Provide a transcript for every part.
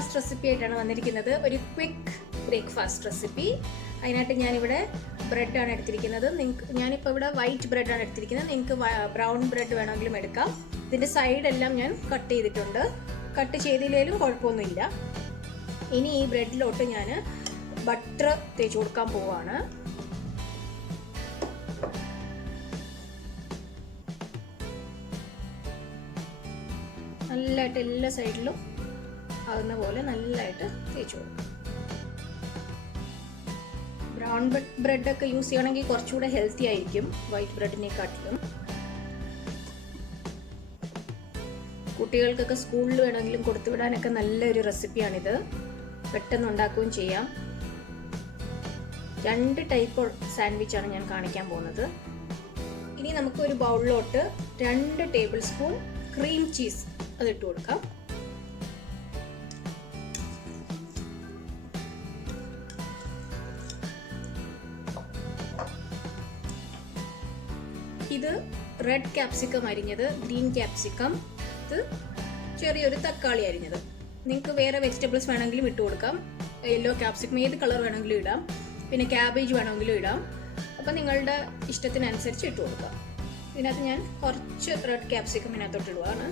Breakfast recipe ആയിട്ടാണ് വന്നിരിക്കുന്നത്. ഒരു ക്വിക്ക് ബ്രേക്ക്ഫാസ്റ്റ് റെസിപ്പി. അതിനായിട്ട് ഞാനിവിടെ ബ്രെഡാണ് എടുത്തിരിക്കുന്നത്. ഞാനിപ്പോൾ ഇവിടെ വൈറ്റ് ബ്രെഡാണ് എടുത്തിരിക്കുന്നത്. നിങ്ങൾക്ക് ബ്രൗൺ ബ്രെഡ് വേണമെങ്കിലും എടുക്കാം. ഇതിൻ്റെ സൈഡെല്ലാം ഞാൻ കട്ട് ചെയ്തിട്ടുണ്ട്. കട്ട് ചെയ്തില്ലെങ്കിലും കുഴപ്പമൊന്നുമില്ല. ഇനി ഈ ബ്രെഡിലോട്ട് ഞാൻ ബട്ടർ തേച്ച് കൊടുക്കാൻ പോവാണ്. നല്ലതായിട്ട് എല്ലാ സൈഡിലും ആകുന്ന പോലെ നല്ലതായിട്ട് തേച്ച് കൊടുക്കാം. ബ്രൗൺ ബ്രെഡൊക്കെ യൂസ് ചെയ്യണമെങ്കിൽ കുറച്ചുകൂടെ ഹെൽത്തി ആയിരിക്കും വൈറ്റ് ബ്രെഡിനെക്കാട്ടിലും. കുട്ടികൾക്കൊക്കെ സ്കൂളിൽ വേണമെങ്കിലും കൊടുത്തുവിടാനൊക്കെ നല്ലൊരു റെസിപ്പിയാണിത്. പെട്ടെന്ന് ഉണ്ടാക്കുകയും ചെയ്യാം. 2 ടൈപ്പ് സാൻഡ്വിച്ചാണ് ഞാൻ കാണിക്കാൻ പോകുന്നത്. ഇനി നമുക്ക് ഒരു ബൗളിലോട്ട് 2 ടേബിൾ സ്പൂൺ ക്രീം ചീസ് അതിട്ട് കൊടുക്കാം. ഇത് റെഡ് ക്യാപ്സിക്കം അരിഞ്ഞത്, ഗ്രീൻ ക്യാപ്സിക്കം, ഇത് ചെറിയൊരു തക്കാളി അരിഞ്ഞത്. നിങ്ങൾക്ക് വേറെ വെജിറ്റബിൾസ് വേണമെങ്കിലും ഇട്ട് കൊടുക്കാം. യെല്ലോ ക്യാപ്സിക്കം ഏത് കളർ വേണമെങ്കിലും ഇടാം. പിന്നെ ക്യാബേജ് വേണമെങ്കിലും ഇടാം. അപ്പം നിങ്ങളുടെ ഇഷ്ടത്തിനനുസരിച്ച് ഇട്ട് കൊടുക്കാം. ഇതിനകത്ത് ഞാൻ കുറച്ച് റെഡ് ക്യാപ്സിക്കം ഇതിനകത്തോട്ട് ഇടുവാണ്.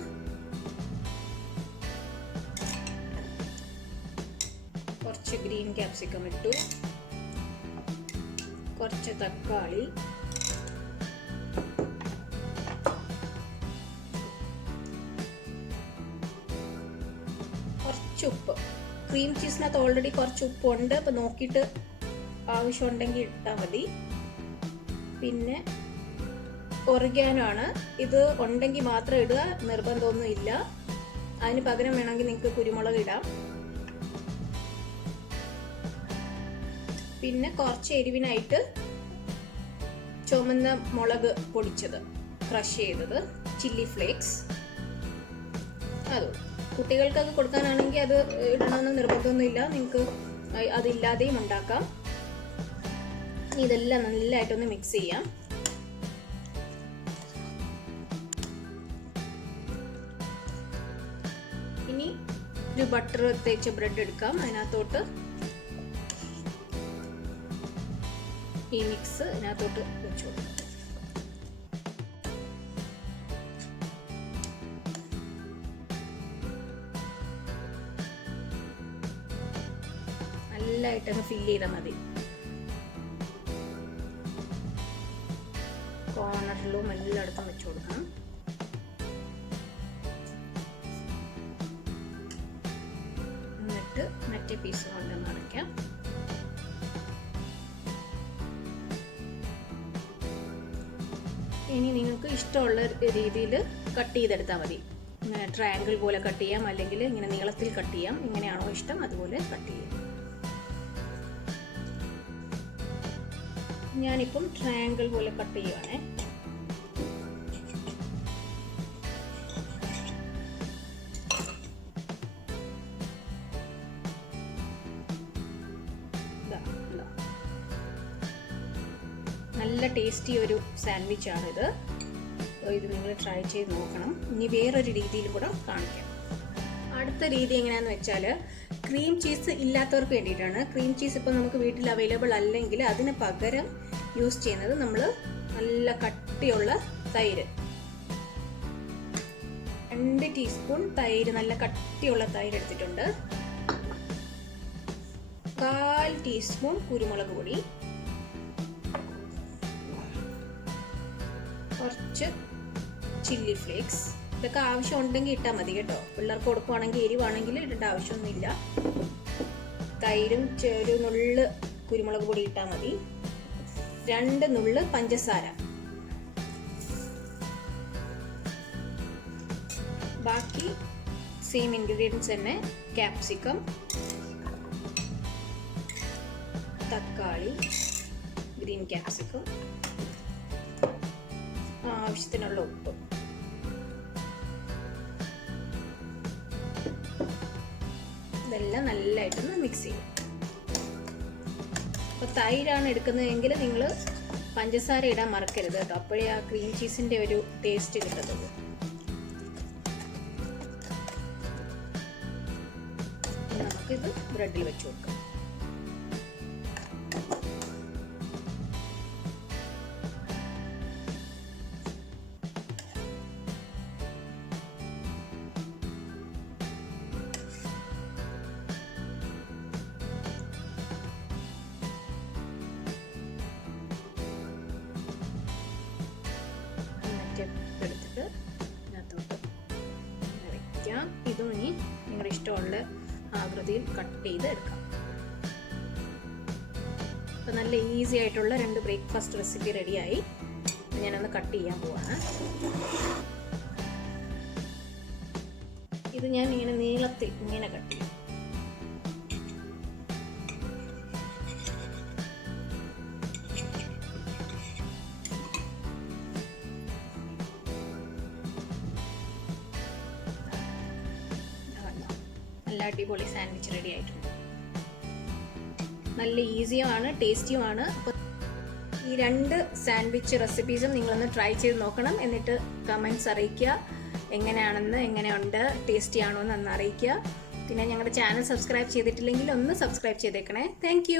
കുറച്ച് ഗ്രീൻ ക്യാപ്സിക്കം ഇട്ടു. കുറച്ച് തക്കാളി, കുറച്ച് ഉപ്പ്. ക്രീം ചീസിനകത്ത് ഓൾറെഡി കുറച്ച് ഉപ്പുണ്ട്. അപ്പം നോക്കിയിട്ട് ആവശ്യമുണ്ടെങ്കിൽ ഇട്ടാൽ മതി. പിന്നെ ഒറിഗാനോ ആണ്. ഇത് ഉണ്ടെങ്കിൽ മാത്രം ഇടുക, നിർബന്ധമൊന്നും ഇല്ല. അതിന് പകരം വേണമെങ്കിൽ നിങ്ങൾക്ക് കുരുമുളക് ഇടാം. പിന്നെ കുറച്ച് എരിവിനായിട്ട് ചുമന്ന മുളക് പൊടിച്ചത്, ക്രഷ് ചെയ്തത്, ചില്ലി ഫ്ലേക്സ്. അതും കുട്ടികൾക്കൊക്കെ കൊടുക്കാനാണെങ്കിൽ അത് ഇടണമെന്ന് നിർബന്ധമൊന്നുമില്ല. നിങ്ങൾക്ക് അതില്ലാതെയും ഉണ്ടാക്കാം. ഇതെല്ലാം നല്ലതായിട്ടൊന്ന് മിക്സ് ചെയ്യാം. ഇനി ഒരു ബട്ടർ തേച്ച ബ്രെഡ് എടുക്കാം. അതിനകത്തോട്ട് ഈ മിക്സ് ഇതിനകത്തോട്ട് വെച്ചു കൊടുക്കാം. നല്ലതായിട്ടങ്ങ് ഫില്ല് ചെയ്താൽ മതി. കോർണറിലും എല്ലായിടത്തും വെച്ചു കൊടുക്കണം. എന്നിട്ട് മറ്റേ പീസ് കൊണ്ട് നിറയ്ക്കാം. ഇനി നിങ്ങൾക്ക് ഇഷ്ടമുള്ള രീതിയിൽ കട്ട് ചെയ്തെടുത്താൽ മതി. ഇങ്ങനെ ട്രയാങ്കിൾ പോലെ കട്ട് ചെയ്യാം, അല്ലെങ്കിൽ ഇങ്ങനെ നീളത്തിൽ കട്ട് ചെയ്യാം. ഇങ്ങനെയാണോ ഇഷ്ടം അതുപോലെ കട്ട് ചെയ്യാം. ഞാനിപ്പം ട്രയാങ്കിൾ പോലെ കട്ട് ചെയ്യുവാണേ. നല്ല ടേസ്റ്റി ഒരു സാൻഡ്വിച്ച് ആണിത്. ഇത് നിങ്ങൾ ട്രൈ ചെയ്ത് നോക്കണം. ഇനി വേറൊരു രീതിയിലും കൂടെ കാണിക്കാം. അടുത്ത രീതി എങ്ങനെയാണെന്ന് വെച്ചാൽ, ക്രീം ചീസ് ഇല്ലാത്തവർക്ക് വേണ്ടിയിട്ടാണ്. ക്രീം ചീസ് ഇപ്പോൾ നമുക്ക് വീട്ടിൽ അവൈലബിൾ അല്ലെങ്കിൽ അതിന് പകരം യൂസ് ചെയ്യുന്നത് നമ്മൾ നല്ല കട്ടിയുള്ള തൈര്. 2 ടീസ്പൂൺ തൈര്, നല്ല കട്ടിയുള്ള തൈര് എടുത്തിട്ടുണ്ട്. 1/4 ടീസ്പൂൺ കുരുമുളക് പൊടി, കുറച്ച് ചില്ലി ഫ്ലേക്സ്. ഇതൊക്കെ ആവശ്യമുണ്ടെങ്കിൽ ഇട്ടാൽ മതി കേട്ടോ. പിള്ളേർക്ക് കൊടുക്കുവാണെങ്കിൽ എരിവാണെങ്കിൽ ഇടേണ്ട ആവശ്യമൊന്നുമില്ല. തൈരും ഒരു നുള്ള് കുരുമുളക് പൊടി ഇട്ടാൽ മതി. 2 നുള്ള് പഞ്ചസാര. ബാക്കി സെയിം ഇൻഗ്രീഡിയൻസ് തന്നെ. ക്യാപ്സിക്കം, തക്കാളി, ഗ്രീൻ ക്യാപ്സിക്കം, ആവശ്യത്തിനുള്ള ഉപ്പ്. ഇതെല്ലാം നല്ലതായിട്ടൊന്ന് മിക്സ് ചെയ്യും. അപ്പോൾ തൈരാണ് എടുക്കുന്നതെങ്കിൽ നിങ്ങൾ പഞ്ചസാര ഇടാൻ മറക്കരുത് കേട്ടോ. അപ്പോഴേ ആ ക്രീം ചീസിൻ്റെ ഒരു ടേസ്റ്റ് കിട്ടത്തുള്ളൂ. നമുക്കിത് ബ്രെഡിൽ വെച്ച് കൊടുക്കാം. എടുത്തിട്ട് ഇതിനകത്തോട്ട് വയ്ക്കാം. ഇതും ഇനി നിങ്ങളുടെ ഇഷ്ടമുള്ള ആകൃതിയിൽ കട്ട് ചെയ്ത് എടുക്കാം. അപ്പോൾ നല്ല ഈസി ആയിട്ടുള്ള 2 ബ്രേക്ക്ഫാസ്റ്റ് റെസിപ്പി റെഡിയായി. ഞാനൊന്ന് കട്ട് ചെയ്യാൻ പോവാണ്. ഇത് ഞാൻ ഇങ്ങനെ നീളത്തിൽ ഇങ്ങനെ കട്ട് ചെയ്യും. നല്ല അടിപൊളി സാൻഡ്വിച്ച് റെഡി ആയിട്ടുണ്ട്. നല്ല ഈസിയുമാണ്, ടേസ്റ്റിയുമാണ്. അപ്പോൾ ഈ 2 സാൻഡ്വിച്ച് റെസിപ്പീസും നിങ്ങളൊന്ന് ട്രൈ ചെയ്ത് നോക്കണം. എന്നിട്ട് കമൻറ്റ്സ് അറിയിക്കുക, എങ്ങനെയുണ്ട്, ടേസ്റ്റി ആണോ എന്ന് അറിയിക്കുക. പിന്നെ ഞങ്ങളുടെ ചാനൽ സബ്സ്ക്രൈബ് ചെയ്തിട്ടില്ലെങ്കിൽ ഒന്ന് സബ്സ്ക്രൈബ് ചെയ്തേക്കണേ. താങ്ക്